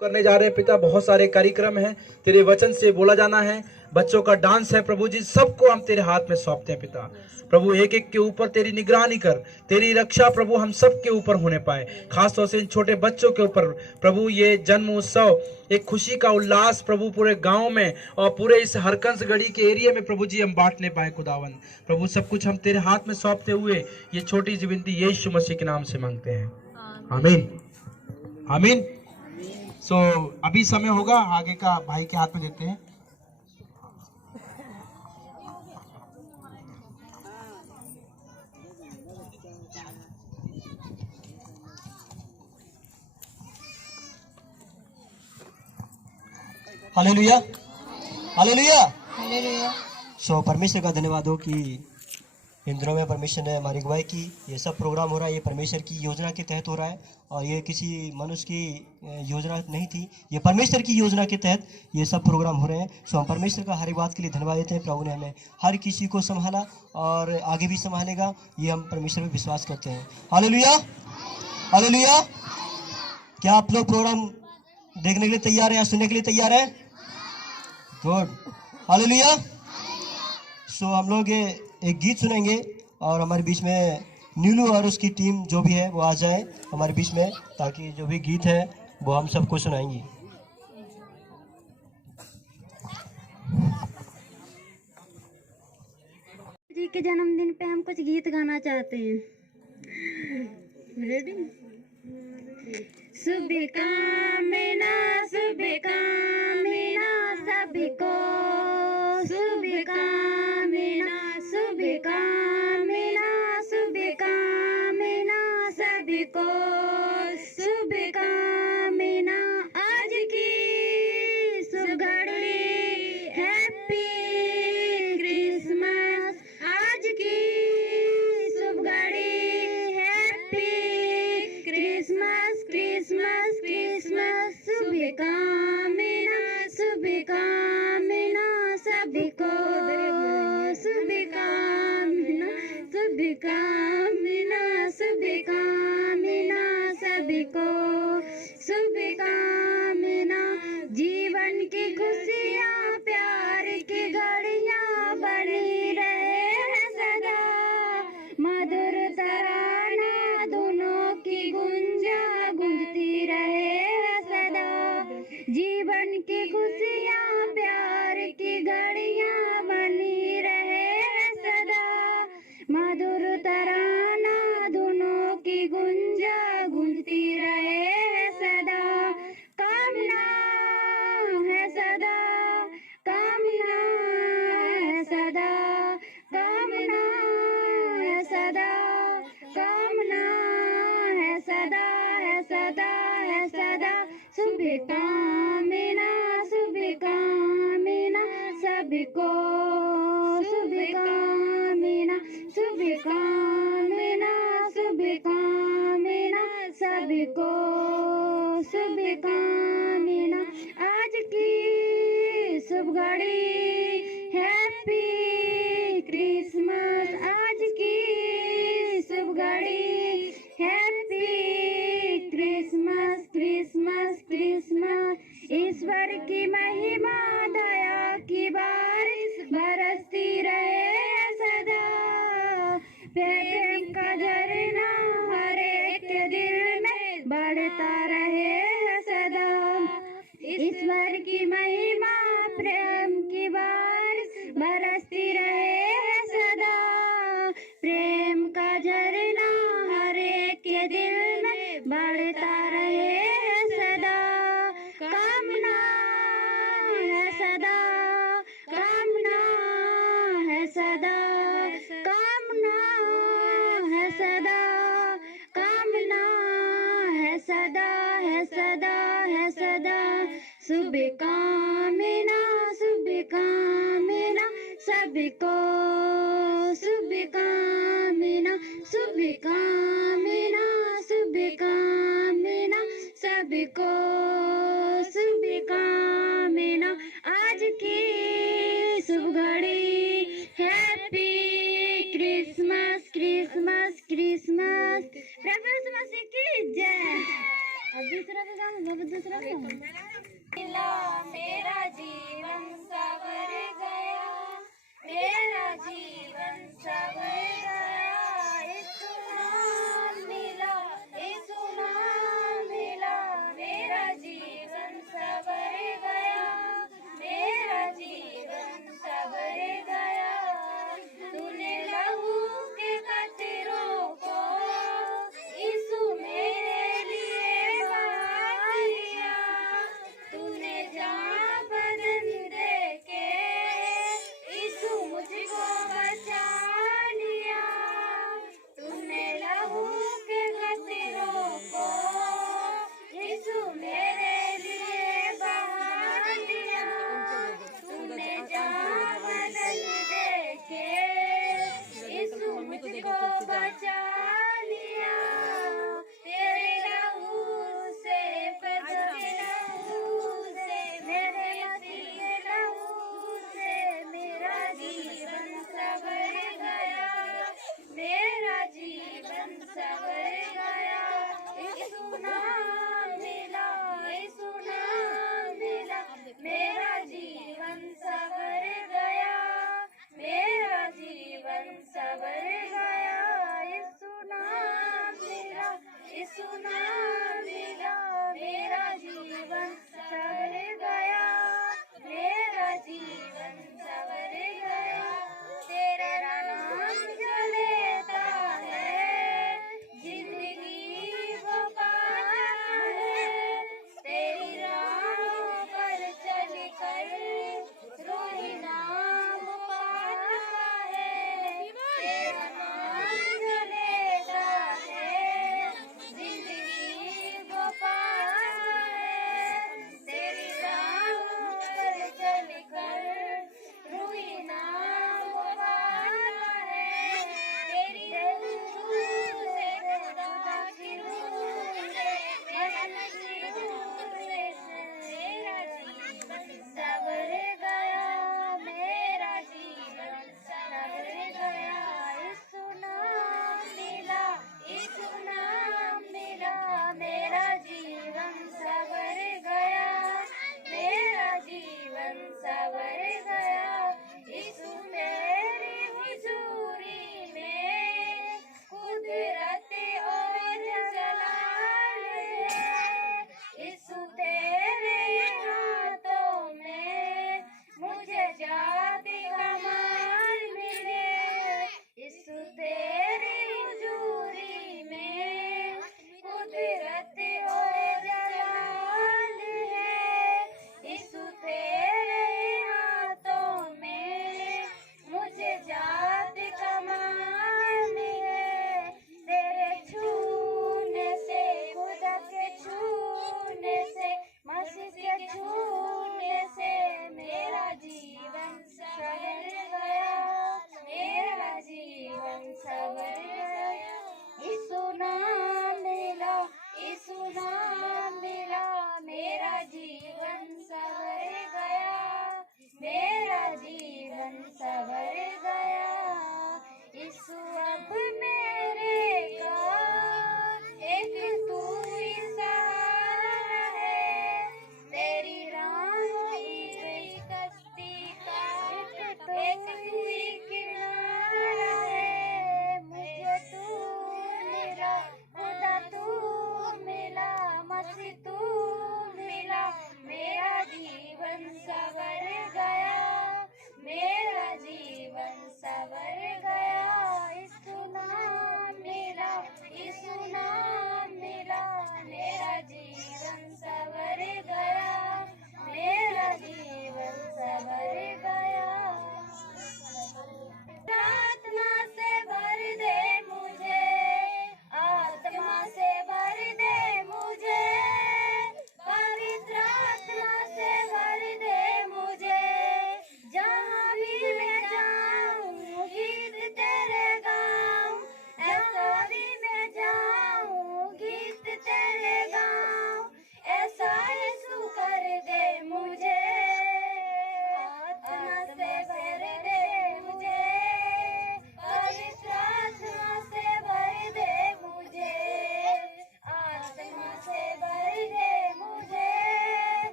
करने जा रहे हैं पिता। बहुत सारे कार्यक्रम हैं, तेरे वचन से बोला जाना है, बच्चों का डांस है प्रभु जी, सबको हम तेरे हाथ में सौंपते हैं पिता। प्रभु एक एक के ऊपर तेरी निगरानी कर, तेरी रक्षा प्रभु हम सब के ऊपर होने पाए, खास तौर से इन छोटे बच्चों के ऊपर प्रभु। ये जन्म उत्सव एक खुशी का उल्लास प्रभु पूरे गांव में और पूरे इस हरकंस गढ़ी के एरिया में प्रभु जी हम बांटने पाए खुदावन। प्रभु सब कुछ हम तेरे हाथ में सौंपते हुए ये छोटी सी विनती यीशु मसीह के नाम से मांगते हैं, आमीन आमीन। अभी समय होगा, आगे का भाई के हाथ में देते हैं। हालेलुया हालेलुया हालेलुया। परमेश्वर का धन्यवाद हो कि इन दिनों में परमेश्वर ने हमारी अगुवाई की। ये सब प्रोग्राम हो रहा है, ये परमेश्वर की योजना के तहत हो रहा है और ये किसी मनुष्य की योजना नहीं थी, ये परमेश्वर की योजना के तहत ये सब प्रोग्राम हो रहे हैं। हम परमेश्वर का हर एक बात के लिए धन्यवाद देते हैं। प्रभु ने हमें हर किसी को संभाला और आगे भी संभालेगा, ये हम परमेश्वर पर विश्वास करते हैं। Hallelujah hallelujah. क्या आप लोग प्रोग्राम देखने के लिए तैयार हैं या सुनने के लिए तैयार हैं? Good, hallelujah. हम लोग एक गीत सुनेंगे और हमारे बीच में नीलू और उसकी टीम जो भी है वो आ जाए हमारे बीच में, ताकि जो भी गीत है वो हम सबको सुनाएंगी। जी के जन्मदिन पे हम कुछ गीत गाना चाहते हैं। रेडी? शुभकामना शुभकामना सबको, शुभकामना शुभकामना शुभकामना सबको, शुभकामना आज की शुभ घड़ी, हैप्पी क्रिसमस आज की शुभ घड़ी, हैप्पी क्रिसमस क्रिसमस क्रिसमस, शुभकामना शुभकामना सबको, शुभकामना शुभकामना शुभकामना सबको, शुभकामना जीवन की खुशियाँ प्यार की घड़ियाँ बनी रहे सदा, मधुर तराना दोनों की गुंजा गूंजती रहे सदा, जीवन की खुशियाँ प्यार की घड़ियाँ बनी रहे सदा, मधुर तराना दोनों की गुंजा गूंजती रहे सदा, कामना है सदा, कामना है सदा, कामना है सदा, कामना है सदा, है सदा, है सदा, शुभकामना शुभकामना सबको, शुभकामना शुभकामना शुभकामना सबको, शुभकामना आज की शुभ घड़ी, हैप्पी क्रिसमस आज की शुभ घड़ी, हैप्पी क्रिसमस क्रिसमस क्रिसमस, ईश्वर की महिमा दया की बारिश बरसती रहे सदा, प्रेम का झरना हर एक के दिल में बढ़ता रहे सदा, ईश्वर की महिमा प्रेम की बारिश बरसती रहे सदा, प्रेम का झरना हर एक के दिल में बढ़ता रहे सदा, कामना है सदा, कामना है सदा, कामना है सदा, कामना है सदा, है सदा, है सदा, शुभकामना शुभकामना सबको, शुभकामना शुभकामना शुभकामना सबको, शुभकामना आज की शुभ घड़ी, हैप्पी क्रिसमस क्रिसमस क्रिसमस, प्रभु यीशु मसीह की जय। अब दूसरा भी गाना, दूसरा भी गाना।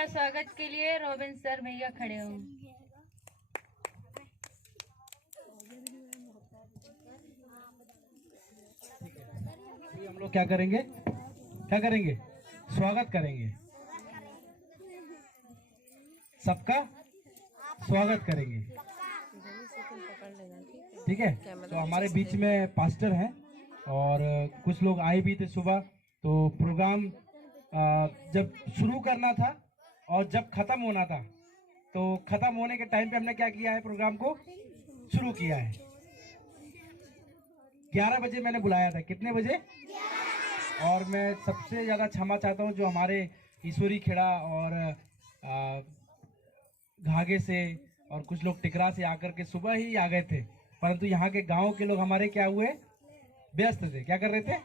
का स्वागत के लिए रॉबिन सर भैया खड़े हों। हम लोग क्या करेंगे स्वागत करेंगे, सबका स्वागत करेंगे, ठीक है। तो हमारे बीच में पास्टर हैं और कुछ लोग आए भी थे सुबह। तो प्रोग्राम जब शुरू करना था और जब खत्म होना था, तो खत्म होने के टाइम पे हमने क्या किया है, प्रोग्राम को शुरू किया है। 11 बजे मैंने बुलाया था, कितने बजे? और मैं सबसे ज़्यादा क्षमा चाहता हूँ जो हमारे ईश्वरी खेड़ा और घागे से और कुछ लोग टिकरा से आकर के सुबह ही आ गए थे, परंतु यहाँ के गांव के लोग हमारे क्या हुए, व्यस्त थे। क्या कर रहे थे?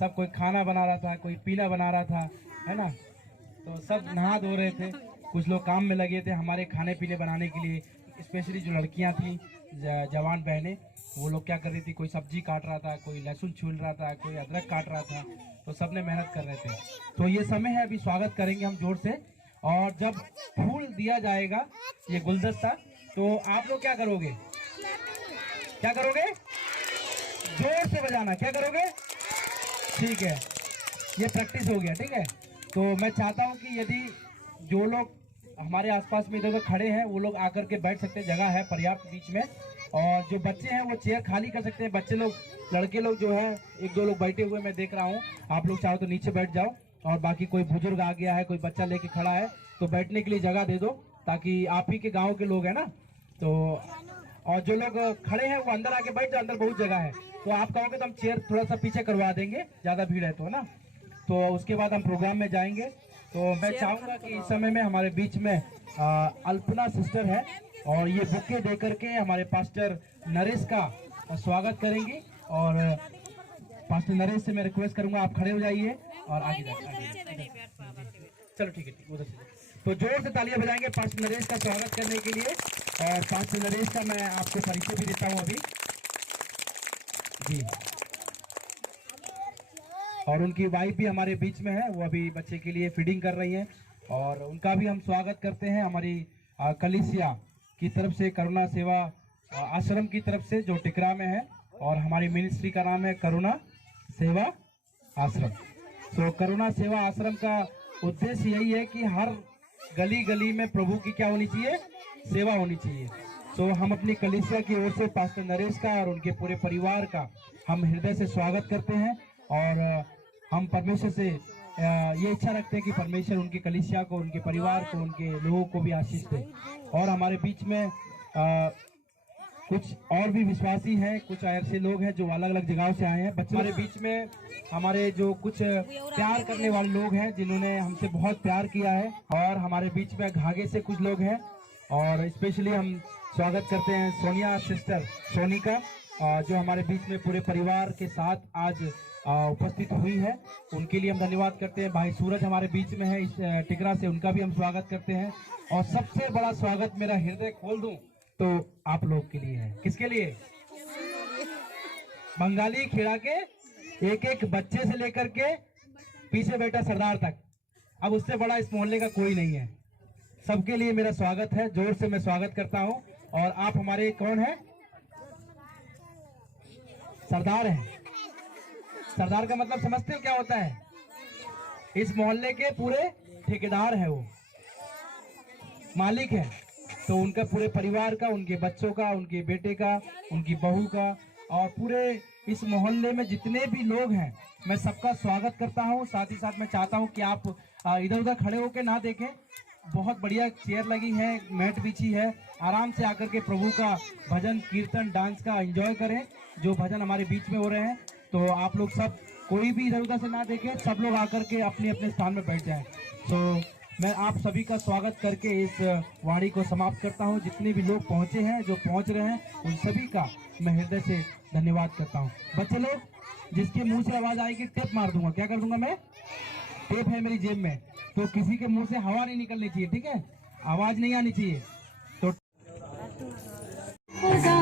सब कोई खाना बना रहा था, कोई पीना बना रहा था, है ना। तो सब नहा धो रहे थे, कुछ लोग काम में लगे थे हमारे खाने पीने बनाने के लिए। स्पेशली जो लड़कियां थी, जवान बहनें, वो लोग क्या कर रही थी, कोई सब्जी काट रहा था, कोई लहसुन छूल रहा था, कोई अदरक काट रहा था। तो सब ने मेहनत कर रहे थे। तो ये समय है, अभी स्वागत करेंगे हम जोर से। और जब फूल दिया जाएगा, ये गुलदस्ता, तो आप लोग क्या करोगे? जोर से बजाना। क्या करोगे? ठीक है, ये प्रैक्टिस हो गया, ठीक है। तो मैं चाहता हूँ कि यदि जो लोग हमारे आसपास में इधर खड़े हैं, वो लोग आकर के बैठ सकते हैं, जगह है पर्याप्त बीच में। और जो बच्चे हैं वो चेयर खाली कर सकते हैं। बच्चे लोग, लड़के लोग जो है, 1-2 लोग बैठे हुए मैं देख रहा हूँ। आप लोग चाहो तो नीचे बैठ जाओ, और बाकी कोई बुजुर्ग आ गया है, कोई बच्चा लेके खड़ा है, तो बैठने के लिए जगह दे दो, ताकि आप ही के गाँव के लोग हैं ना। तो और जो लोग खड़े हैं वो अंदर आके बैठ जाओ, अंदर बहुत जगह है। तो आप कहोगे तो हम चेयर थोड़ा सा पीछे करवा देंगे, ज्यादा भीड़ है तो, है ना। तो उसके बाद हम प्रोग्राम में जाएंगे। तो मैं चाहूंगा कि इस समय में हमारे बीच में अल्पना सिस्टर है, और ये बुके दे करके हमारे पास्टर नरेश का स्वागत करेंगे। और पास्टर नरेश से मैं रिक्वेस्ट करूंगा, आप खड़े हो जाइए और आगे जाइए। चलो ठीक है, उधर से। तो जोर से तालियां बजाएंगे पास्टर नरेश का स्वागत करने के लिए। और पास्टर नरेश का मैं आपको परिचय भी देता हूं अभी जी। और उनकी वाइफ भी हमारे बीच में है, वो अभी बच्चे के लिए फीडिंग कर रही हैं, और उनका भी हम स्वागत करते हैं हमारी कलीसिया की तरफ से, करुणा सेवा आश्रम की तरफ से, जो टिकरा में है। और हमारी मिनिस्ट्री का नाम है करुणा सेवा आश्रम। तो करुणा सेवा आश्रम का उद्देश्य यही है कि हर गली गली में प्रभु की क्या होनी चाहिए, सेवा होनी चाहिए। तो हम अपनी कलीसिया की ओर से पास्टर नरेश का और उनके पूरे परिवार का हम हृदय से स्वागत करते हैं। और हम परमेश्वर से ये इच्छा रखते हैं कि परमेश्वर उनकी कलीसिया को, उनके परिवार को, उनके लोगों को भी आशीष दे। और हमारे बीच में कुछ और भी विश्वासी हैं, कुछ ऐसे लोग हैं जो अलग अलग जगहों से आए हैं। बच्चे हमारे बीच में, हमारे जो कुछ प्यार करने वाले लोग हैं, जिन्होंने हमसे बहुत प्यार किया है। और हमारे बीच में घागे से कुछ लोग हैं, और स्पेशली हम स्वागत करते हैं सोनिया सिस्टर, सोनी का, जो हमारे बीच में पूरे परिवार के साथ आज उपस्थित हुई है। उनके लिए हम धन्यवाद करते हैं। भाई सूरज हमारे बीच में है इस टिकरा से, उनका भी हम स्वागत करते हैं। और सबसे बड़ा स्वागत, मेरा हृदय खोल दूं तो आप लोग के लिए है। किसके लिए? बंगाली खेड़ा के एक एक बच्चे से लेकर के पीछे बैठा सरदार तक, अब उससे बड़ा इस मोहल्ले का कोई नहीं है। सबके लिए मेरा स्वागत है, जोर से मैं स्वागत करता हूं। और आप हमारे कौन है? सरदार हैं। सरदार का मतलब समझते हो क्या होता है? इस मोहल्ले के पूरे ठेकेदार है, वो मालिक है। तो उनका पूरे परिवार का, उनके बच्चों का, उनके बेटे का, उनकी बहू का, और पूरे इस मोहल्ले में जितने भी लोग हैं, मैं सबका स्वागत करता हूं। साथ ही साथ मैं चाहता हूं कि आप इधर उधर खड़े होकर ना देखें, बहुत बढ़िया चेयर लगी है, मैट बिछी है, आराम से आकर के प्रभु का भजन कीर्तन डांस का एंजॉय करें, जो भजन हमारे बीच में हो रहे हैं। तो आप लोग सब, कोई भी इधर उधर से ना देखें, सब लोग आकर के अपने अपने स्थान में बैठ जाएं। तो मैं आप सभी का स्वागत करके इस वाणी को समाप्त करता हूं। जितने भी लोग पहुंचे हैं, जो पहुंच रहे हैं, उन सभी का मैं हृदय से धन्यवाद करता हूं। बच्चे लोग, जिसके मुंह से आवाज आएगी टेप मार दूंगा। क्या कर दूंगा मैं? टेप है मेरी जेब में, तो किसी के मुंह से हवा नहीं निकलनी चाहिए, ठीक है? आवाज नहीं आनी चाहिए। तो खुदा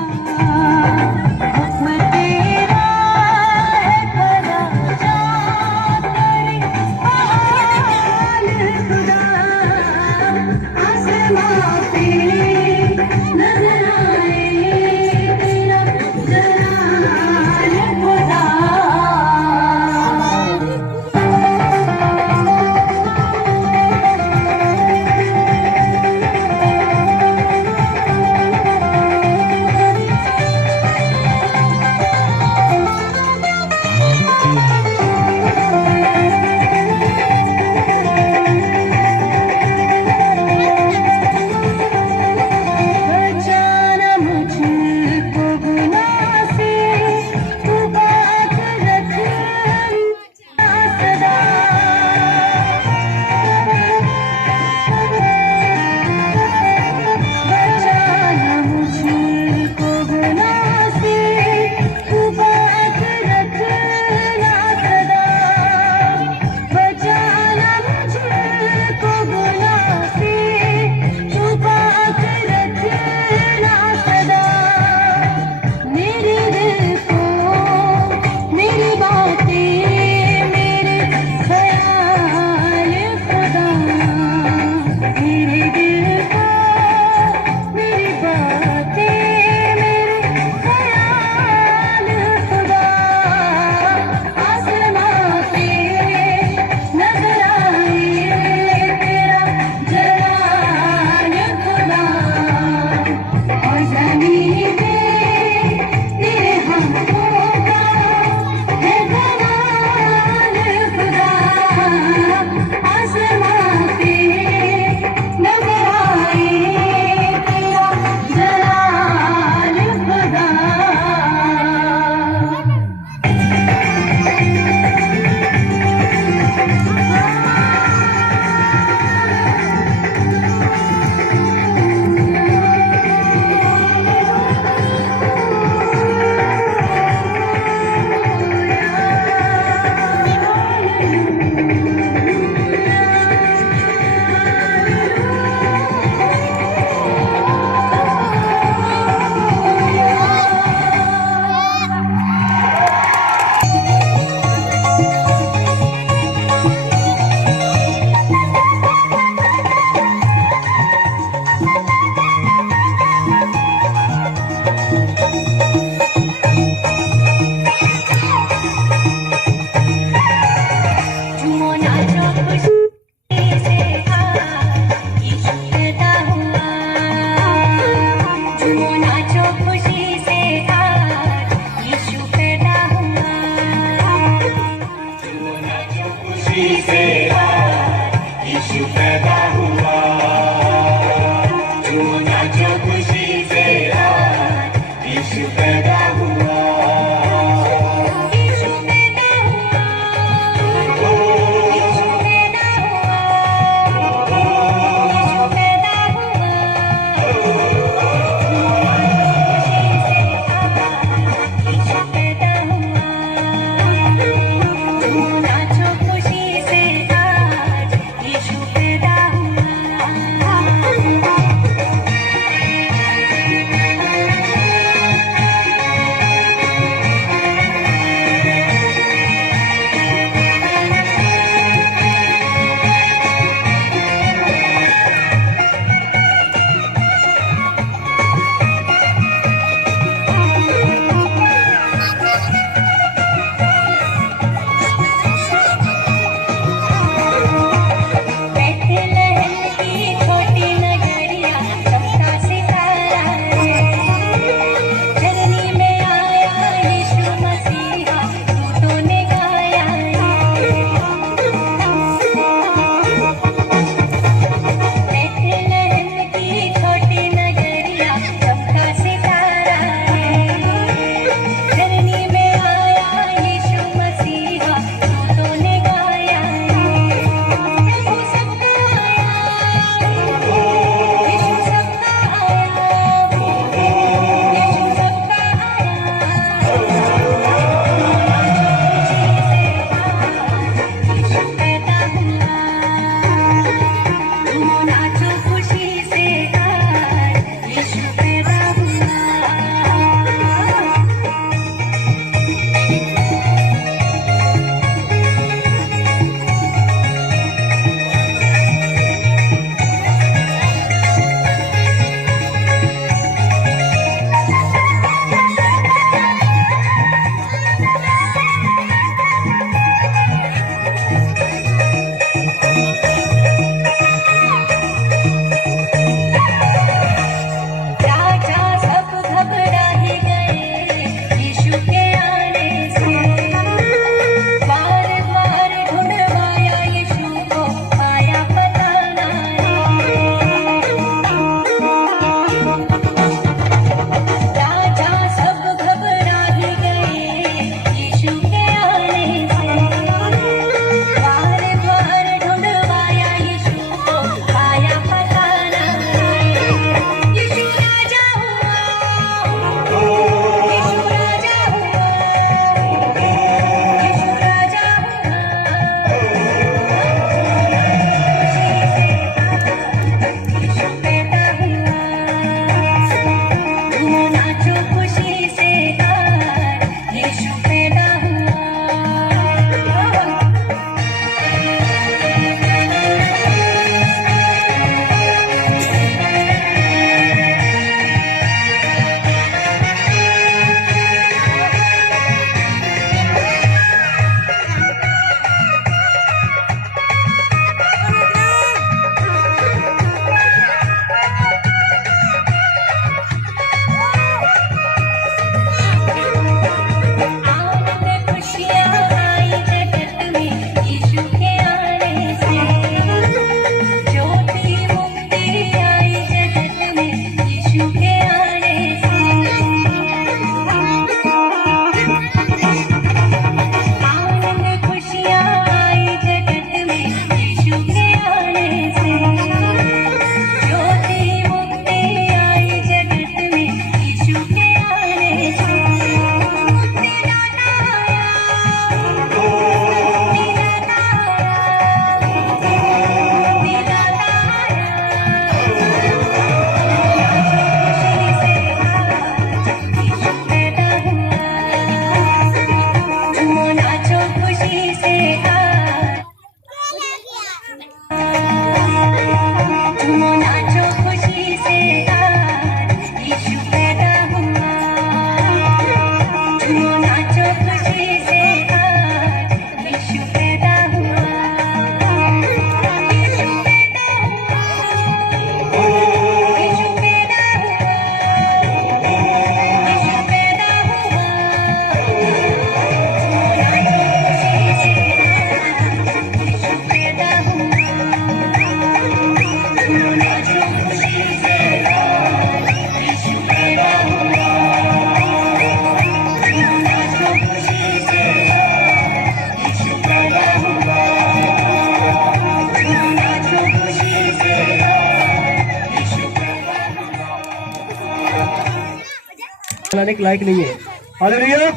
बनाने के लायक नहीं है। Hallelujah,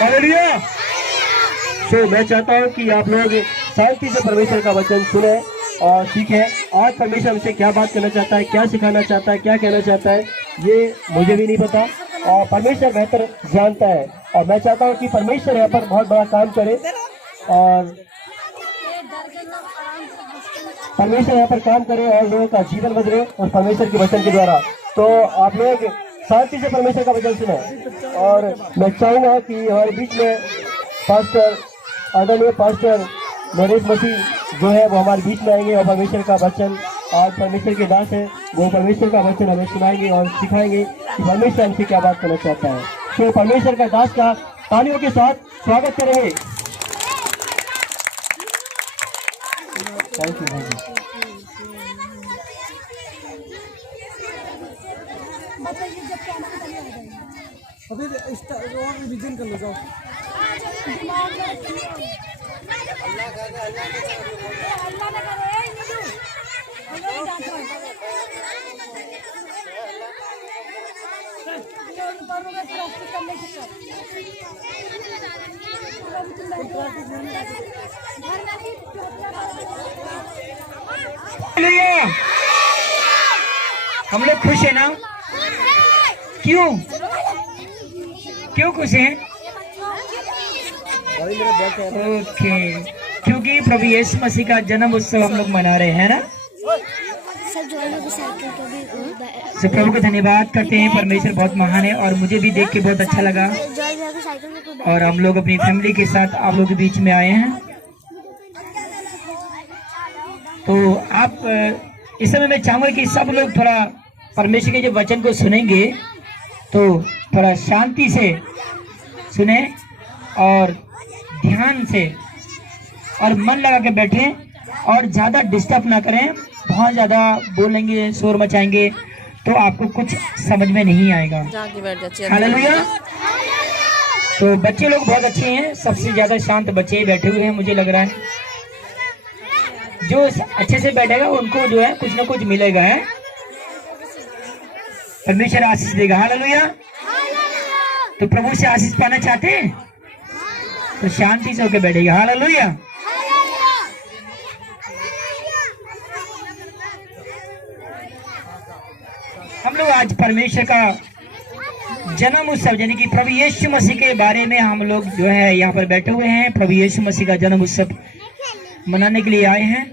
hallelujah. तो मैं चाहता हूँ कि आप लोग शांति से परमेश्वर का वचन सुने और सीखें। आज परमेश्वर हमसे क्या बात करना चाहता है, क्या सिखाना चाहता है, क्या कहना चाहता है, ये मुझे भी नहीं पता और परमेश्वर बेहतर जानता है। और मैं चाहता हूँ कि परमेश्वर यहाँ पर बहुत बड़ा काम करे और परमेश्वर यहाँ पर काम करे और लोगों का जीवन बदले उस परमेश्वर के वचन के द्वारा। तो आप लोग शांति से परमेश्वर का वचन सुने। और मैं चाहूँगा कि हमारे बीच में पास्टर आदरणीय पास्टर नरेश मसीह जो है वो हमारे बीच में आएंगे और परमेश्वर का वचन, आज परमेश्वर के दास है, वो परमेश्वर का वचन हमें सुनाएंगे और सिखाएंगे कि परमेश्वर हमसे क्या बात करना चाहता है। तो परमेश्वर का दास का तालियों के साथ स्वागत करेंगे। Thank you. अभी रिवीजन कर लो जाओ। हम लोग खुश है ना? क्यों क्यों खुश हैं? ओके, क्योंकि प्रभु यीशु मसीह का जन्म उत्सव हम लोग मना रहे हैं ना। तो प्रभु को धन्यवाद करते हैं, परमेश्वर बहुत महान है और मुझे भी देख के बहुत अच्छा लगा। और हम लोग अपनी फैमिली के साथ आप लोग के बीच में आए हैं। तो आप इस समय मैं चाहूंगा कि सब लोग थोड़ा परमेश्वर के जब वचन को सुनेंगे तो थोड़ा शांति से सुने और ध्यान से और मन लगा के बैठें और ज़्यादा डिस्टर्ब ना करें। बहुत ज़्यादा बोलेंगे, शोर मचाएंगे तो आपको कुछ समझ में नहीं आएगा। हालेलुया। तो बच्चे लोग बहुत अच्छे हैं, सबसे ज़्यादा शांत बच्चे बैठे हुए हैं मुझे लग रहा है। जो अच्छे से बैठेगा उनको जो है कुछ ना कुछ मिलेगा है। परमेश्वर आशीष देगा। हालेलुया। तो प्रभु से आशीष पाना चाहते हैं तो शांति से होकर बैठेगा। हालेलुया। हम लोग आज परमेश्वर का जन्म उत्सव यानी कि प्रभु यीशु मसीह के बारे में हम लोग जो है यहाँ पर बैठे हुए हैं। प्रभु यीशु मसीह का जन्म उत्सव मनाने के लिए आए हैं।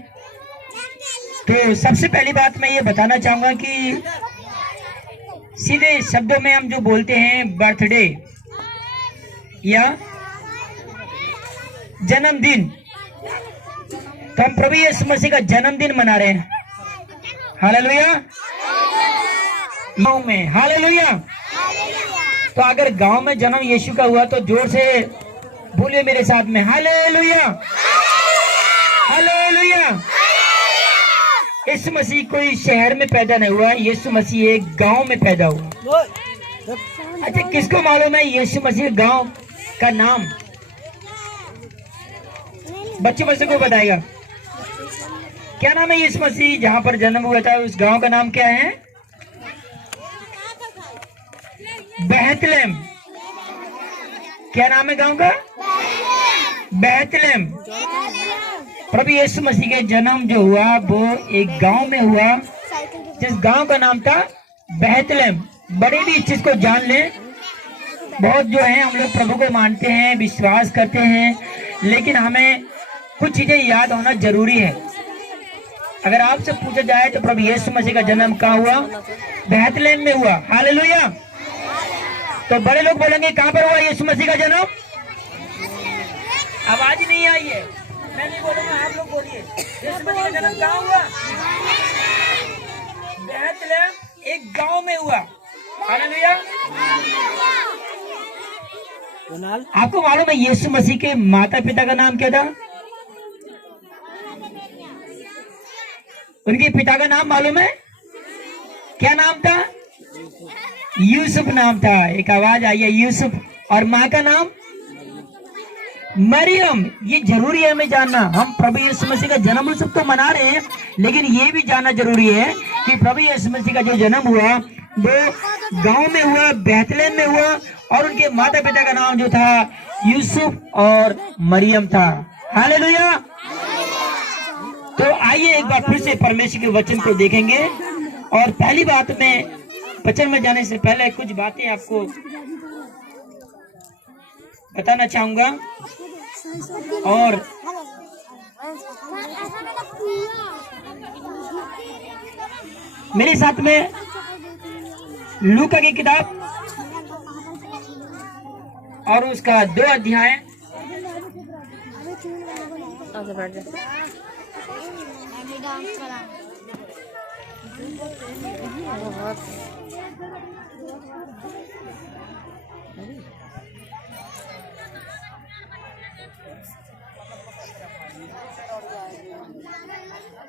तो सबसे पहली बात मैं ये बताना चाहूंगा कि सीधे शब्दों में हम जो बोलते हैं बर्थडे या जन्मदिन, तो हम प्रभु यीशु मसीह का जन्मदिन मना रहे हैं। हालेलुया। गाँव में हालेलुया। तो अगर गांव में जन्म यीशु का हुआ तो जोर से बोलिए मेरे साथ में हालेलुया, हालेलुया। यीशु मसीह कोई शहर में पैदा नहीं हुआ, यीशु मसीह एक गांव में पैदा हुआ। अच्छा, किसको मालूम है यीशु मसीह गांव का नाम? बच्चे बच्चे को बताएगा क्या नाम है यीशु मसीह जहां पर जन्म हुआ था, उस गांव का नाम क्या है? बेहतलेहम। क्या नाम है गांव का? बेहतलेहम। प्रभु यीशु मसीह के जन्म जो हुआ वो एक गांव में हुआ जिस गांव का नाम था बेहतलेहम। बड़े भी इस चीज को जान लें। बहुत जो है हम लोग प्रभु को मानते हैं, विश्वास करते हैं, लेकिन हमें कुछ चीजें याद होना जरूरी है। अगर आपसे पूछा जाए तो प्रभु यीशु मसीह का जन्म कहाँ हुआ? बेहतलेहम में हुआ। हालेलुया। तो बड़े लोग बोलेंगे कहाँ पर हुआ यीशु मसीह का जन्म? आवाज नहीं आई है, मैं नहीं बोलूंगा, आप लोग बोलिए। यीशु मसीह का जन्म कहाँ हुआ? बेहतलेहम एक गांव में हुआ। हालेलुया। आपको मालूम है यीशु मसीह के माता पिता का नाम क्या था? उनके पिता का नाम मालूम है? क्या नाम था? यूसुफ नाम था। एक आवाज आई है यूसुफ। और माँ का नाम मरियम। ये जरूरी है हमें जानना। हम प्रभु यीशु मसीह का जन्म उत्सव तो मना रहे हैं, लेकिन ये भी जानना जरूरी है कि प्रभु यीशु मसीह का जो जन्म हुआ वो गांव में हुआ, बेथलेहम में हुआ, और उनके माता पिता का नाम जो था यूसुफ और मरियम था। हालेलुया। तो आइए एक बार फिर से परमेश्वर के वचन को देखेंगे। और पहली बात में वचन में जाने से पहले कुछ बातें आपको बताना चाहूंगा। और मेरे साथ में लूका की किताब और उसका 2 अध्याय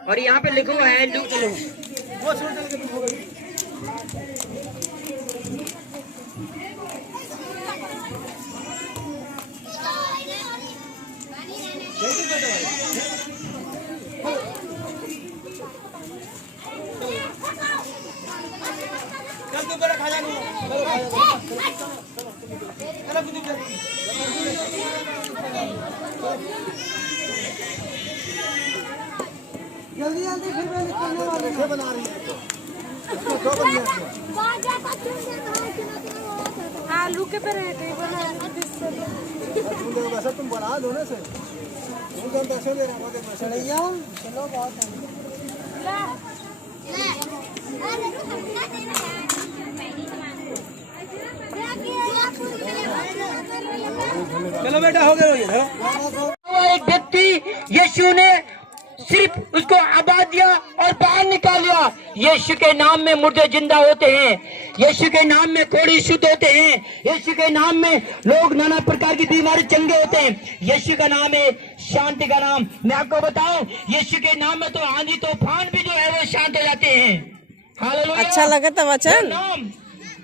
और यहाँ पे लिखा हुआ है जल्दी जल्दी फिर मैं निकलने वाले हैं। बना रही है इसको दो बन गया। आलू के पे रहते हैं वैसे तुम बढ़ा दो ना से तुम तो पैसे ले रहे हो चलिए चलो बहुत चलो बेटा हो गया। एक व्यक्ति यीशु ने सिर्फ उसको आबाद दिया और बाहर निकाल लिया। यीशु के नाम में मुर्दे जिंदा होते हैं, यीशु के नाम में कोढ़ी शुद्ध होते हैं, यीशु के नाम में लोग नाना प्रकार की बीमारी चंगे होते हैं। यीशु का नाम है शांति का नाम। मैं आपको बताऊं, यीशु के नाम में तो आंधी तूफान भी जो है वो शांत हो जाते हैं। हालेलुया। अच्छा लगा था वचन, नाम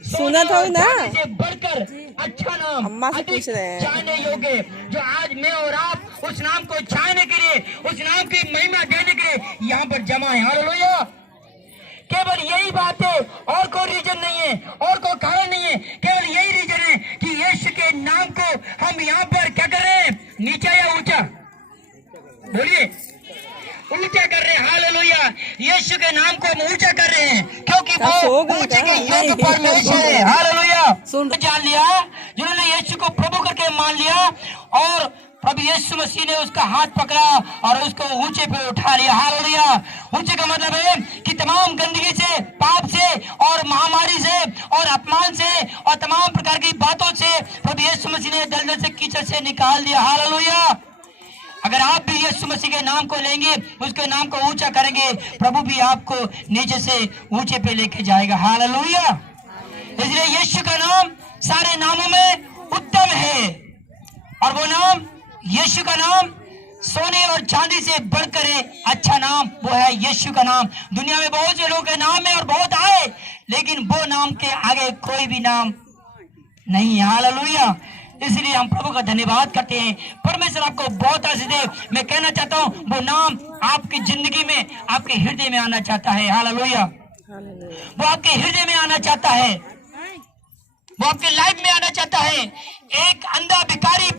सुना था ना, से बढ़कर अच्छा नाम अम्मा से पूछ रहे हैं। जानने योग्य, जो आज मैं और आप उस नाम को जानने के लिए, उस नाम की महिमा देने के लिए यहाँ पर जमा है। हालेलुया। केवल यही बात है, और कोई रीजन नहीं है, और कोई कारण नहीं है। केवल यही रीजन है कि यीशु के नाम को हम यहाँ पर क्या कर रहे हैं, नीचा या ऊंचा, बोलिए, ऊंचा कर रहे हैं। हालेलुया। यीशु के नाम को हम ऊंचा कर रहे हैं क्योंकि वो ऊंचे के योग्य परमेश्वर है। हालेलुया। जान लिया, जिन्होंने यीशु को प्रभु करके मान लिया और प्रभु यीशु मसीह ने उसका हाथ पकड़ा और उसको ऊंचे पे उठा लिया। हालेलुया। ऊंचे का मतलब है कि तमाम गंदगी से, पाप से और महामारी से और अपमान से और तमाम प्रकार की बातों से प्रभु यीशु मसीह ने दलदल से, कीचड़ से निकाल दिया। हालेलुया। अगर आप भी यीशु मसीह के नाम को लेंगे, उसके नाम को ऊंचा करेंगे, प्रभु भी आपको नीचे से ऊंचे पे लेके जाएगा। हालेलुया। इसलिए यीशु का नाम सारे नामों में उत्तम है और वो नाम, यीशु का नाम सोने और चांदी से बढ़कर अच्छा नाम वो है यीशु का नाम। दुनिया में बहुत से लोगों के नाम है और बहुत आए, लेकिन वो नाम के आगे कोई भी नाम नहीं है। हालेलुया। इसलिए हम प्रभु का धन्यवाद करते हैं। परमेश्वर आपको बहुत आशीष दे। मैं कहना चाहता हूँ, वो नाम आपकी जिंदगी में, आपके हृदय में आना चाहता है। हालेलुया। वो आपके हृदय में आना चाहता है, वो आपके लाइफ में आना चाहता है। एक अंधा भिखारी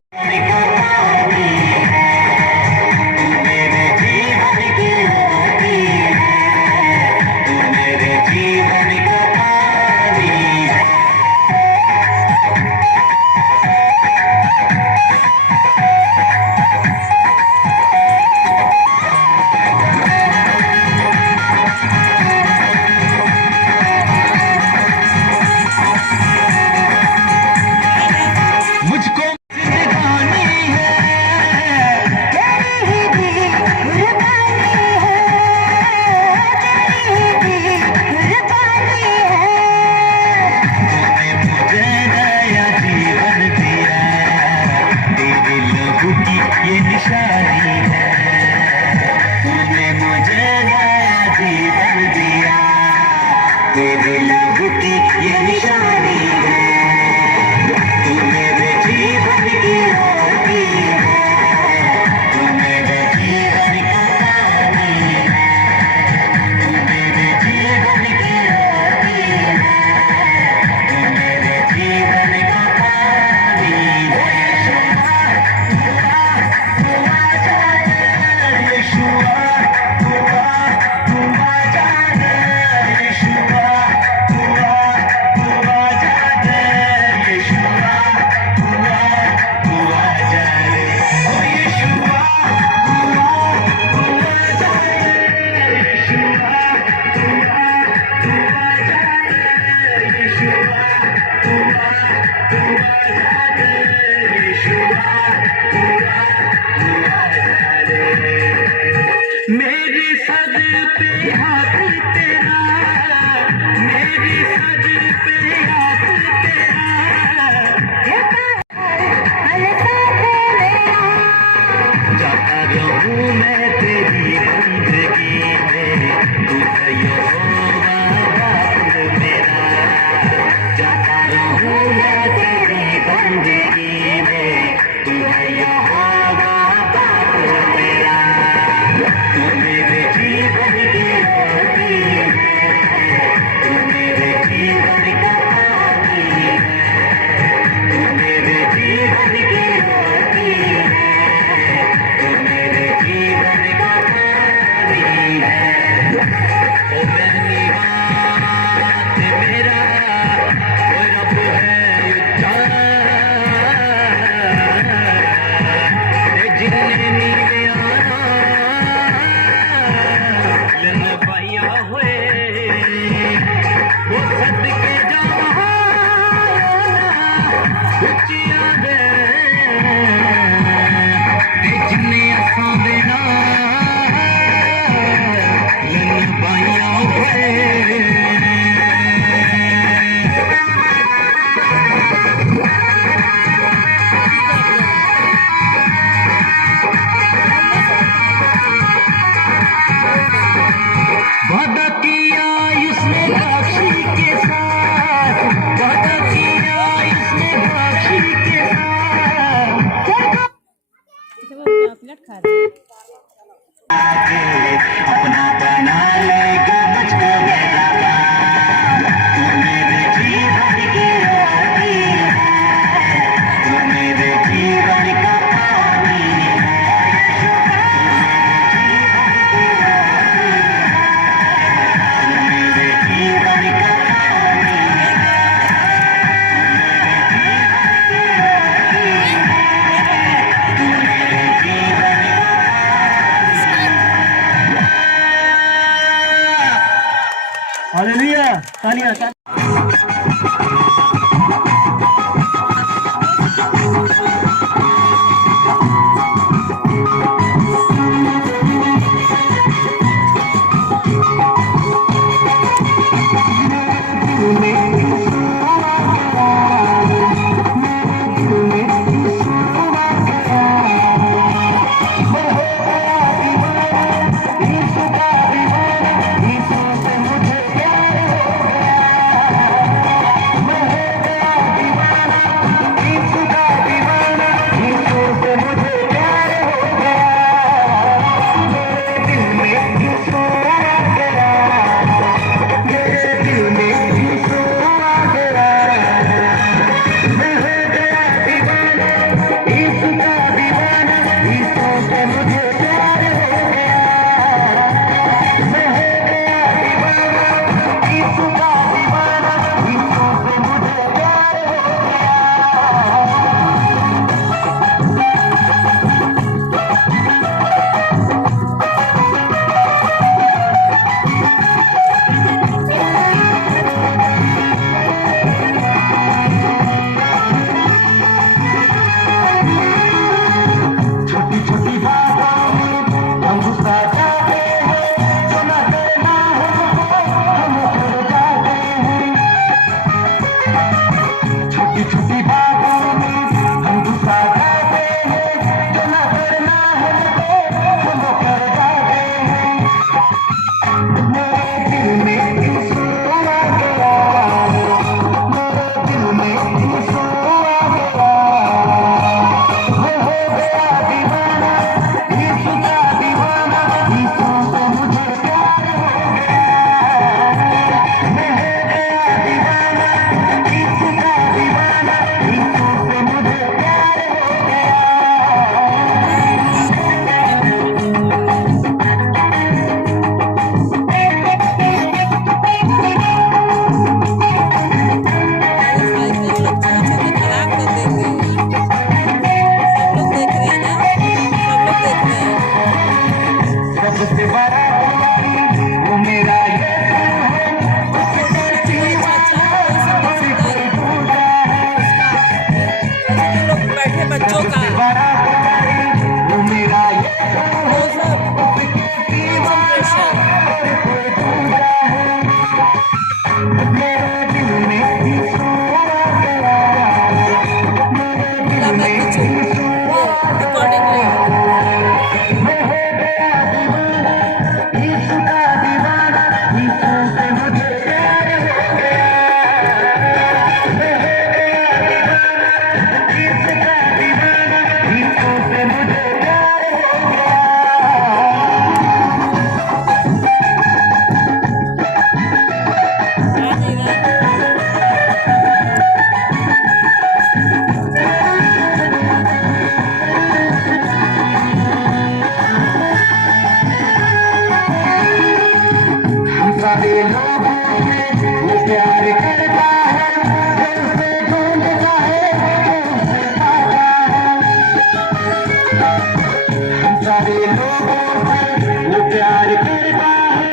वो प्यार करता है,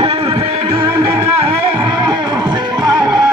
दिल से ढूंढता है, दिल से पाता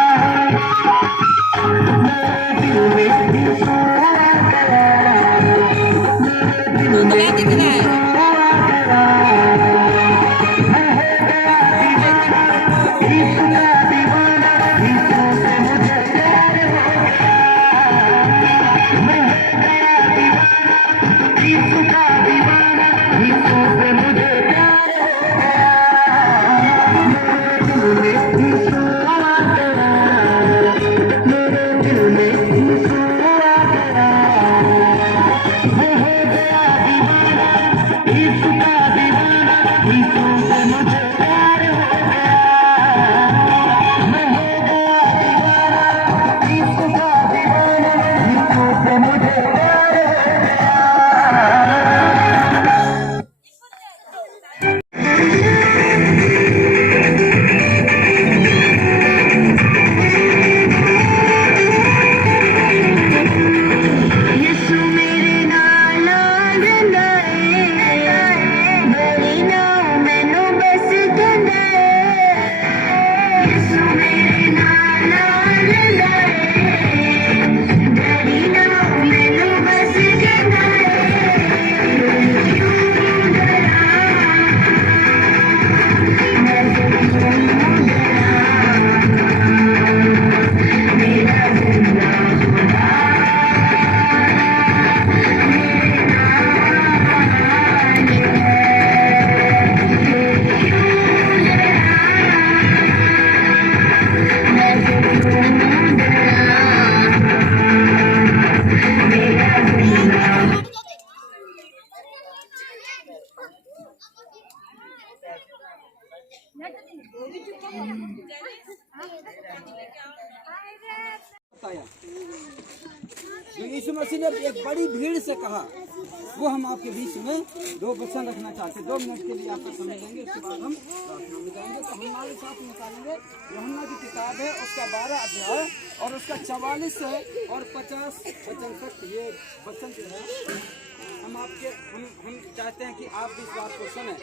जो यीशु मसीह ने एक बड़ी भीड़ से कहा, वो हम आपके बीच में 2 वचन रखना चाहते हैं। 2 मिनट के लिए आपका समय लेंगे, उसके बाद हम प्रार्थना में जाएंगे। तो हमारे साथ निकालेंगे यूहन्ना की किताब है, उसका 12 अध्याय और उसका 44 से और 50 वचन तक ये वचन जो है हम चाहते हैं कि आप भी इस बात को सुने।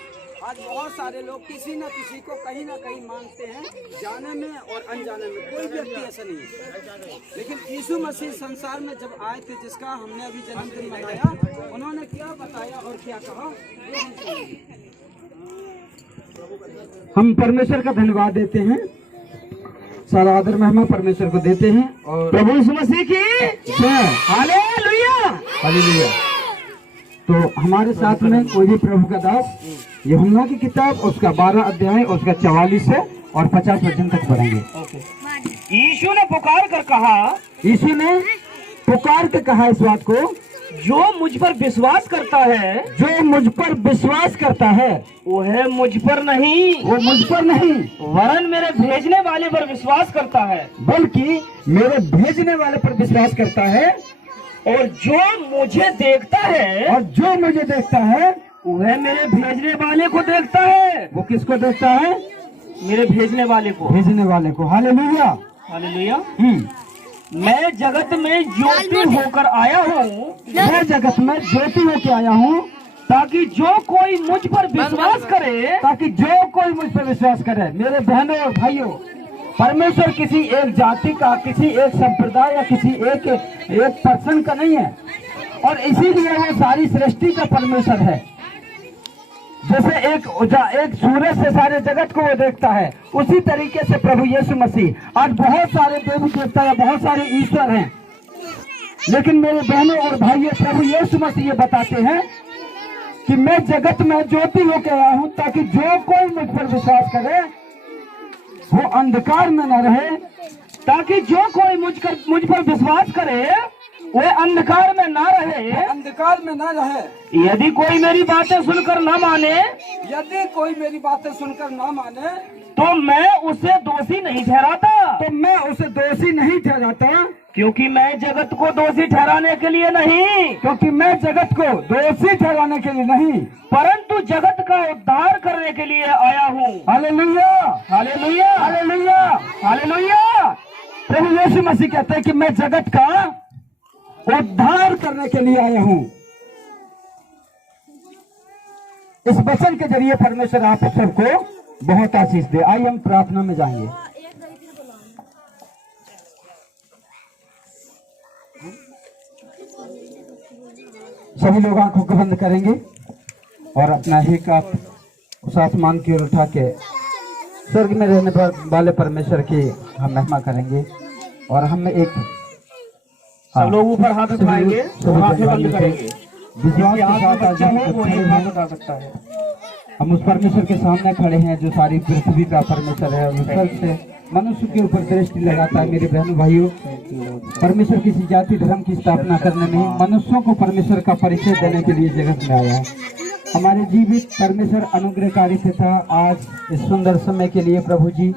आज बहुत सारे लोग किसी न किसी को कहीं ना कहीं मानते हैं, जाने में और अनजाने में, कोई व्यक्ति ऐसा नहीं है। लेकिन यीशु मसीह संसार में जब आए थे, जिसका हमने अभी जन्मदिन मनाया, उन्होंने क्या बताया और क्या कहा, वो हम सुनेंगे। हम परमेश्वर का धन्यवाद देते हैं, सारा आदर महिमा परमेश्वर को देते हैं और प्रभु यीशु मसीह की हालेलुया हालेलुया। तो हमारे साथ में कोई भी प्रभु का दास यूहन्ना की किताब उसका 12 अध्याय उसका 44 से और 50 वचन तक पढ़ेंगे। यीशु ने पुकार कर कहा, यीशु ने पुकार के कहा इस बात को, जो मुझ पर विश्वास करता है, जो मुझ पर विश्वास करता है, वह मुझ पर नहीं, वो मुझ पर नहीं वरन मेरे भेजने वाले पर विश्वास करता है, बल्कि मेरे भेजने वाले पर विश्वास करता है। और जो मुझे देखता है, और जो मुझे देखता है वह मेरे भेजने वाले को देखता है। वो किसको देखता है? मेरे भेजने वाले को, भेजने वाले को। Hallelujah hallelujah. मैं जगत में ज्योति होकर आया हूँ, मैं जगत में ज्योति होकर आया हूँ, ताकि जो कोई मुझ पर विश्वास करे, ताकि जो कोई मुझ पर विश्वास करे। मेरे बहनों और भाइयों, परमेश्वर किसी एक जाति का, किसी एक संप्रदाय या किसी एक पर्सन का नहीं है, और इसीलिए वो सारी सृष्टि का परमेश्वर है। जैसे एक सूरज से सारे जगत को वो देखता है, उसी तरीके से प्रभु यीशु मसीह। आज बहुत सारे देवी देवता या बहुत सारे ईश्वर हैं, लेकिन मेरे बहनों और भाइयों, प्रभु यीशु मसीह ये बताते हैं कि मैं जगत में ज्योति होकर आया हूँ, ताकि जो कोई मुझ पर विश्वास करे वो अंधकार में न रहे, ताकि जो कोई मुझ पर विश्वास करे वह अंधकार में ना रहे, अंधकार में ना रहे। यदि कोई मेरी बातें सुनकर न माने, यदि कोई मेरी बातें सुनकर ना माने, तो मैं उसे दोषी नहीं ठहराता, तो मैं उसे दोषी नहीं ठहराता, क्योंकि मैं जगत को दोषी ठहराने के लिए नहीं, क्योंकि मैं जगत को दोषी ठहराने के लिए नहीं, परंतु जगत का उद्धार करने के लिए आया हूँ। हालेलुया हालेलुया हालेलुया हालेलुया। प्रभु यीशु मसीह कहते हैं कि मैं जगत का उद्धार करने के लिए आया हूँ। इस वचन के जरिए परमेश्वर आप सबको बहुत आशीष दे। आइए हम प्रार्थना में जाएंगे। सभी लोग आंखों को बंद करेंगे और अपना एक हाथ उस आसमान की ओर उठा के स्वर्ग में रहने वाले परमेश्वर की हम महिमा करेंगे। और हम एक सब लोग ऊपर हाथ उठाएंगे, आंखें बंद करेंगे। विश्वास के साथ आज हम वो एक हाथ उठा सकता है। हम उस परमेश्वर के सामने खड़े हैं जो सारी पृथ्वी का परमेश्वर है, उस स्वर्ग से मनुष्य के ऊपर दृष्टि लगाता है। मेरे बहनों भाइयों, परमेश्वर किसी जाति धर्म की स्थापना करने नहीं, मनुष्यों को परमेश्वर का परिचय देने के लिए जगत में आया है। हमारे जीवित परमेश्वर अनुग्रहकारी पिता, आज इस सुंदर समय के लिए प्रभु जी,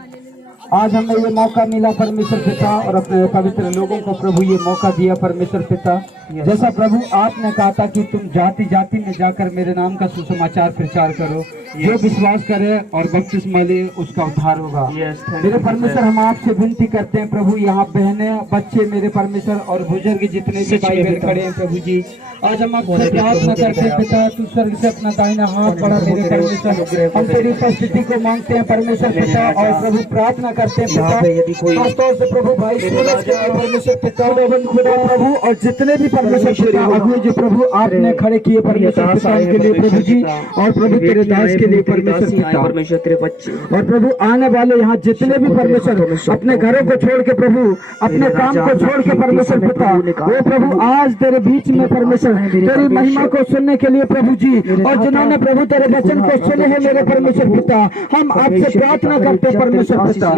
आज हमें ये मौका मिला परमेश्वर पिता, और अपने पवित्र लोगों को प्रभु ये मौका दिया परमेश्वर पिता। जैसा प्रभु आपने कहा था कि तुम जाति जाति में जाकर मेरे नाम का सुसमाचार प्रचार करो, जो विश्वास करे और बपतिस्मा ले उसका उद्धार होगा। मेरे परमेश्वर, हम आपसे विनती करते हैं प्रभु, यहाँ बहने बच्चे मेरे परमेश्वर और बुजुर्ग जितने भी भाई बहन खड़े हैं प्रभु जी, आज हम आपसे प्रार्थना करते हैं पिता, तू स्वर्ग से अपना दाहिना हाथ बढ़ा मेरे परमेश्वर, हम तेरी उपस्थिति को मांगते हैं परमेश्वर पिता, और प्रभु प्रार्थना करते हैं पिता, खासतौर से प्रभु भाई सूरज के लिए परमेश्वर पिता, खुदा प्रभु, और जितने भी परमेश्वर पिता अगुए जो प्रभु आपने खड़े किए परमेश्वर पिता के लिए प्रभु जी, और प्रभु तेरे दास के लिए परमेश्वर पिता, परमेश्वर तेरे बच्चे, और प्रभु आने वाले यहाँ जितने भी परमेश्वर अपने घरों को छोड़ के प्रभु, अपने काम को छोड़ के परमेश्वर पिता, वो प्रभु आज तेरे बीच में परमेश्वर तेरी महिमा को सुनने के लिए प्रभु जी, और जिन्होंने प्रभु तेरे वचन को सुने हैं मेरे परमेश्वर पिता, हम आपसे प्रार्थना करते हैं परमेश्वर पिता,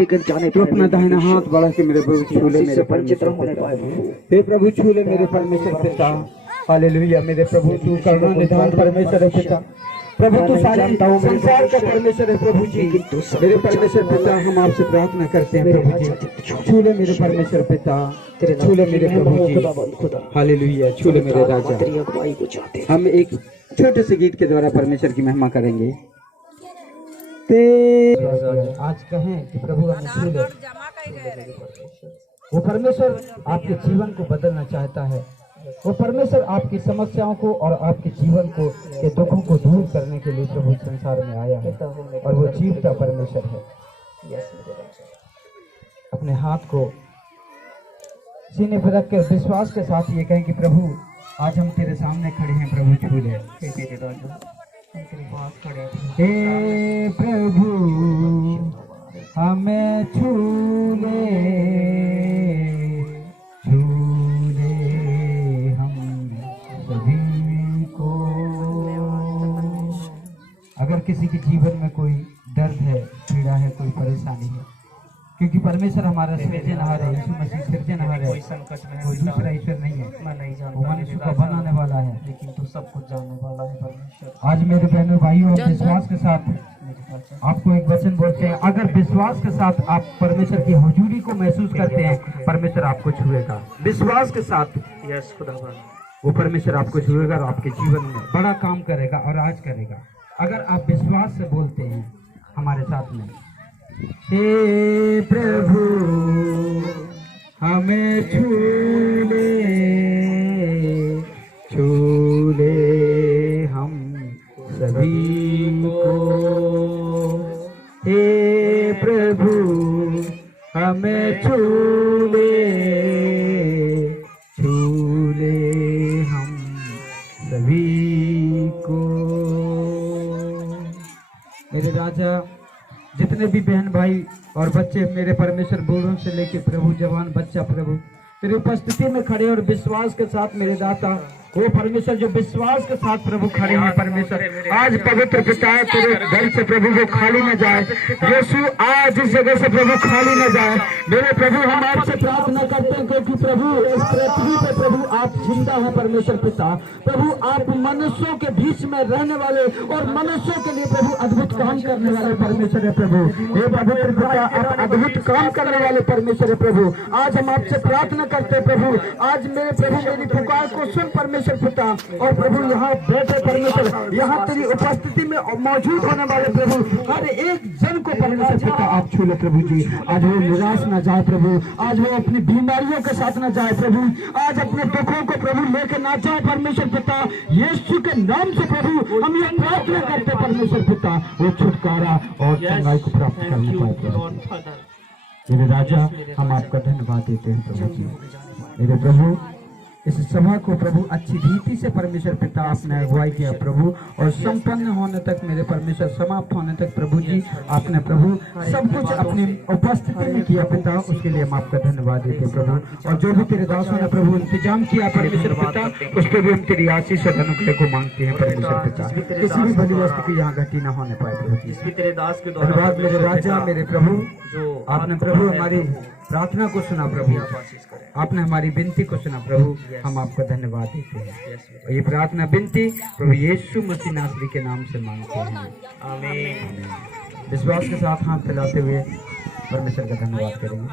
तो अपना दाहिना हाथ बढ़ा के मेरे प्रभु छूले, मेरे परमेश्वर पिता, हे प्रभु छूले मेरे परमेश्वर पिता। हालेलुया। मेरे प्रभु तू करुणा निधान परमेश्वर है पिता, प्रभु तू सारे संसार का परमेश्वर है प्रभु जी। मेरे परमेश्वर पिता हम आपसे प्रार्थना करते हैं प्रभु जी, छू ले मेरे परमेश्वर पिता, छू ले मेरे प्रभु जी, हालेलुया, छू ले मेरे राजा। हम एक छोटे से गीत के द्वारा परमेश्वर की महिमा करेंगे। आज कहें कि प्रभु हमें छू ले। वो परमेश्वर आपके जीवन को बदलना चाहता है। वो परमेश्वर आपकी समस्याओं को और आपके जीवन को के दुखों को दूर करने के लिए प्रभु संसार में आया है और वो जीवता परमेश्वर है। अपने हाथ को सीने पर रख कर विश्वास के साथ ये कहें कि प्रभु आज हम तेरे सामने खड़े हैं, प्रभु छू ले। हे प्रभु हमें छू ले, छू ले हम सभी को। अगर किसी के जीवन में कोई दर्द है, पीड़ा है, कोई परेशानी है, क्योंकि परमेश्वर हमारा सृजनहार है, यीशु मसीह सृजनहार है, कोई दूसरा ईश्वर नहीं है। वो मनुष्य को बनाने वाला है, लेकिन तू सब कुछ जानने वाला है परमेश्वर। आज मेरे बहनों भाइयों, विश्वास के साथ आपको एक वचन बोलते हैं। अगर विश्वास के साथ आप परमेश्वर की हुजूरी को महसूस करते हैं, परमेश्वर आपको छुएगा। विश्वास के साथ वो परमेश्वर आपको छुएगा और आपके जीवन में बड़ा काम करेगा और आज करेगा। अगर आप विश्वास से बोलते हैं हमारे साथ में, हे प्रभु हमें छू ले हम सभी को। हे प्रभु हमें छू ले हम सभी को। मेरे राजा, जितने भी बहन भाई और बच्चे मेरे परमेश्वर, बूढ़ों से लेके प्रभु जवान बच्चा, प्रभु तेरी उपस्थिति में खड़े और विश्वास के साथ मेरे दाता, वो परमेश्वर जो विश्वास के साथ प्रभु खड़े हैं परमेश्वर, आज पवित्र पिता तेरे घर से प्रभु वो खाली न जाए। यीशु आज इस जगह से प्रभु खाली न जाए। मेरे प्रभु हम आपसे प्रार्थना करते हैं, क्योंकि प्रभु इस पृथ्वी पे प्रभु आप जिंदा हैं परमेश्वर पिता। प्रभु आप मनुष्यों के बीच में रहने वाले और मनुष्यों के लिए प्रभु अद्भुत काम करने वाले परमेश्वर है प्रभु। हे पवित्र पिता, आप अद्भुत काम करने वाले परमेश्वर है प्रभु। आज हम आपसे प्रार्थना करते हैं प्रभु, आज मेरे प्रभु मेरी पुकार को सुन परमेश्वर पिता। और प्रभु यहाँ बैठे परमेश्वर, यहाँ तेरी उपस्थिति में मौजूद होने वाले प्रभु हर एक जन को परमेश्वर पिता आप छू ले प्रभु जी। आज वो निराश न जाए प्रभु, आज वो अपनी बीमारियों के साथ न जाए प्रभु, आज अपने दुखों को प्रभु लेकर ना जाए परमेश्वर पिता। यीशु के नाम से प्रभु हम ये प्रार्थना करते परमेश्वर पिता, वो छुटकारा और चंगाई को प्राप्त करने पाए। मेरे राजा, हम आपका धन्यवाद देते हैं प्रभु जी। मेरे प्रभु, इस सभा को प्रभु अच्छी रीति से परमेश्वर पिता आपने अगुवाई किया प्रभु, और संपन्न होने तक मेरे परमेश्वर, समाप्त होने तक प्रभु जी आपने प्रभु सब कुछ अपनी उपस्थिति में किया पिता, उसके लिए हम आपका धन्यवाद देते हैं प्रभु। और जो भी तेरे दासों ने प्रभु इंतजाम किया परमेश्वर पिता, उस पर भी हम तेरी आशीष और अनुग्रह को मांगते हैं परमेश्वर पिता। किसी भी भली वस्तु की यहाँ घटी न होने पाए प्रभु जी। धन्यवाद मेरे राजा, मेरे प्रभु, जो आपने प्रभु हमारी प्रार्थना को सुना प्रभु, आपने हमारी विनती को सुना प्रभु, हम आपका धन्यवाद देते हैं। और ये प्रार्थना विनती प्रभु यीशु मसीह नासरी के नाम से मांगते हैं, आमीन। विश्वास के साथ हाथ फैलाते हुए परमेश्वर का धन्यवाद करेंगे।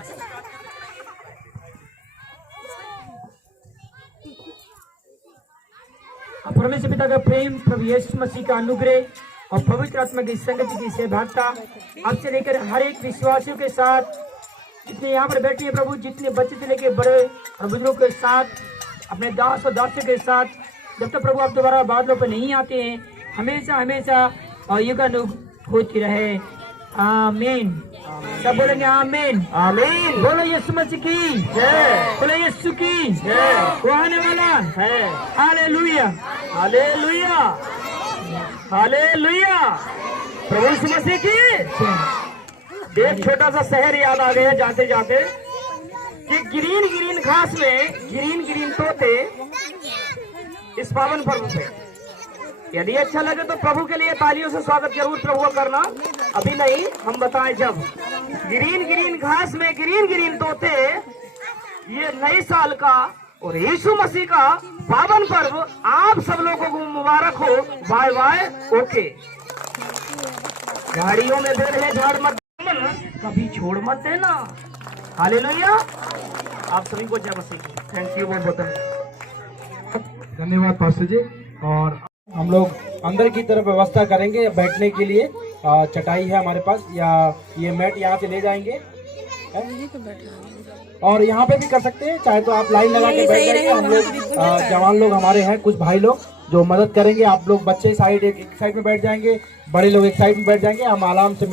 परमेश्वर पिता का प्रेम, प्रभु यीशु मसीह का अनुग्रह और पवित्र आत्मा की संगति की सहभागिता आपसे लेकर हर एक विश्वासियों के साथ, जितने यहाँ पर बैठे हैं प्रभु, जितने बच्चे से लेकर बड़े और बुजुर्गों के साथ, अपने दास और दासियों के साथ, जब तक प्रभु आप दोबारा बादलों पर नहीं आते हैं, हमेशा हमेशा और युगानुग होती रहे, आमीन। सब बोलेंगे आमीन, आमीन। बोलो यीशु मसीह की जय, बोलो यीशु की जय। वो आने वाला है, हालेलुया, हालेलुया, हालेलुया। प्रभु यीशु मसीह की एक छोटा सा शहर याद आ गया जाते जाते, कि ग्रीन ग्रीन घास में ग्रीन ग्रीन तोते इस पावन पर्व पे। यदि अच्छा लगे तो प्रभु के लिए तालियों से स्वागत जरूर प्रभु का करना। अभी नहीं, हम बताएं जब। ग्रीन ग्रीन घास में ग्रीन ग्रीन तोते ये नए साल का और यीशु मसीह का पावन पर्व आप सब लोगों को मुबारक हो। Bye bye. ओके। झाड़ियों में देर है झाड़ मत देना, कभी छोड़ मत देना। हालेलुया। आप सभी को जय मसीह। थैंक यू बहुत बहुत धन्यवाद पास्टर जी। और हम लोग अंदर की तरफ व्यवस्था करेंगे बैठने के लिए। चटाई है हमारे पास, या ये मैट यहाँ से ले जाएंगे और यहाँ पे भी कर सकते हैं, चाहे तो आप लाइन लगा के बैठ जाइए। हम लोग जवान लोग हमारे हैं, कुछ भाई लोग जो मदद करेंगे। आप लोग बच्चे साइड एक साइड में बैठ जाएंगे, बड़े लोग एक साइड में बैठ जाएंगे। हम आराम से